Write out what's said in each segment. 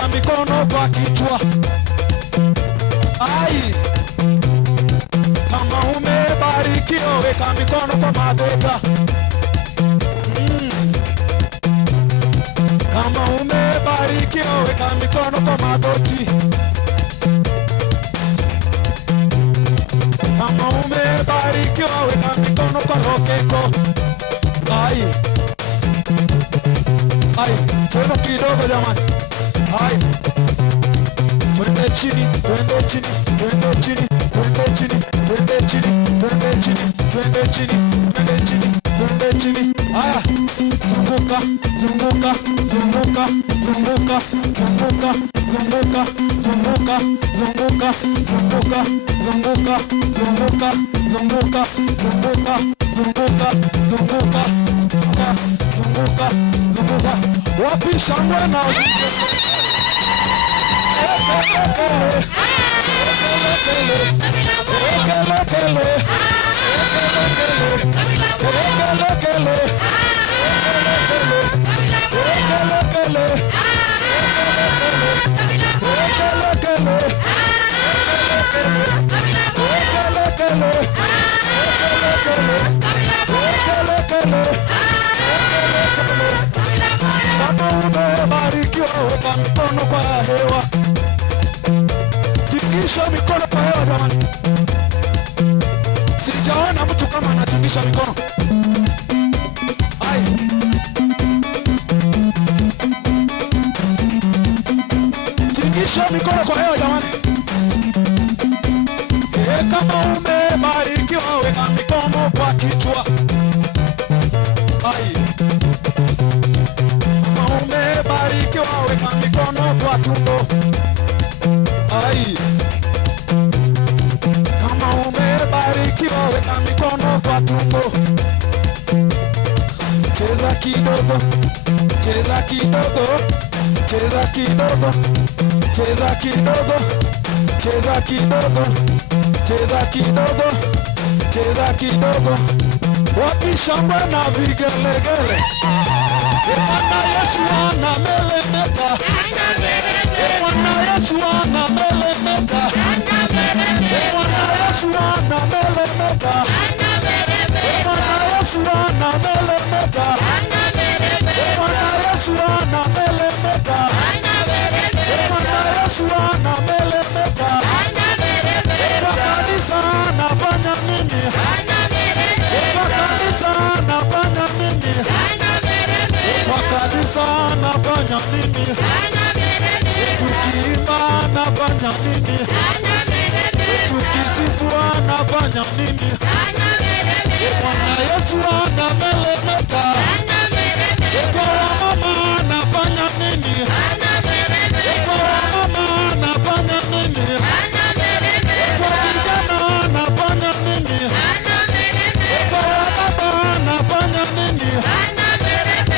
weka mikono kwa kichwa. Ai, kama umebarikiwa weka mikono kwa mabega. Kama umebarikiwa weka mikono kwa magoti. Kama umebarikiwa weka mikono kwa rokeko. Ai, ai, twende kidogo jamani. Ai, twende chini, twende chini, twende chini, twende chini, twende chini, twende chini, twende chini, twende chini, twende chini. Haya, zunguka, zunguka, zunguka, zunguka, zunguka, zunguka, zunguka, zunguka, zunguka, zunguka, zunguka, zunguka, zunguka, zunguka, zunguka, zunguka, zunguka. Wapi shangwe na kama umebarikiwa weka mikono kwa hewa. Tingisha mikono kwa hewa jamani. Sijaona mtu kama anatingisha mikono. Ai, tingisha mikono kwa hewa jamani. Kama umebarikiwa weka mikono kwa kichwa. Ai, kama umebarikiwa weka mikono kwa tumbo. Ai, kama umebarikiwa weka mikono kwa tumbo. Cheza kidogo, cheza kidogo, cheza kidogo, cheza kidogo, cheza kidogo, cheza kidogo, cheza kidogo. Wapi shangwe na vigelegele? Bwana Yesu anamelemeta. Bwana Yesu anamelemeta. Bwana Yesu anamelemeta. Bwana Yesu anamelemeta. Bwana Yesu anamelemeta. Bwana Yesu anamelemeta. Kwa kanisa anafanya nini? Kwa kanisa anafanya nini? Kwa kanisa anafanya nini? Tukiimba anafanya nini? Tukisifu anafanya nini? Bwana Yesu anamelemeta. Kwa wamama anafanya nini? Kwa wamama anafanya nini? Kwa vijana anafanya nini? Kwa wababa anafanya nini?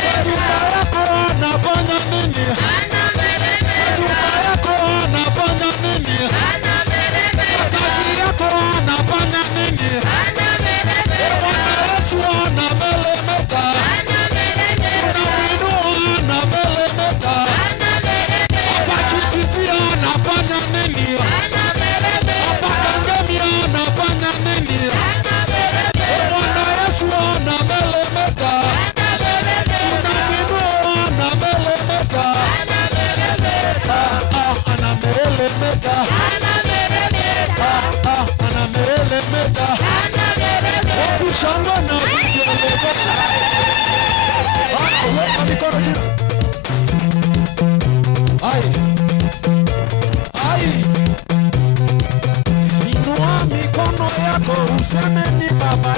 Kwa nyumba yako anafanya nini? Kwa nyumba yako anafanya nini? Kwa kazi yako anafanya nini? Bwana Yesu anamelemeta. Unamuinua anamelemeta. Hapa Kitisia anafanya nini? Hapa Kangemi anafanya nini? Bwana Yesu anamelemeta. Unamuinua anamelemeta. Anamelemeta. Anamelemeta. Wapi shangwe na vigelegele? Weka mikono juu. Ai, ai, inua mikono yako useme ni Baba.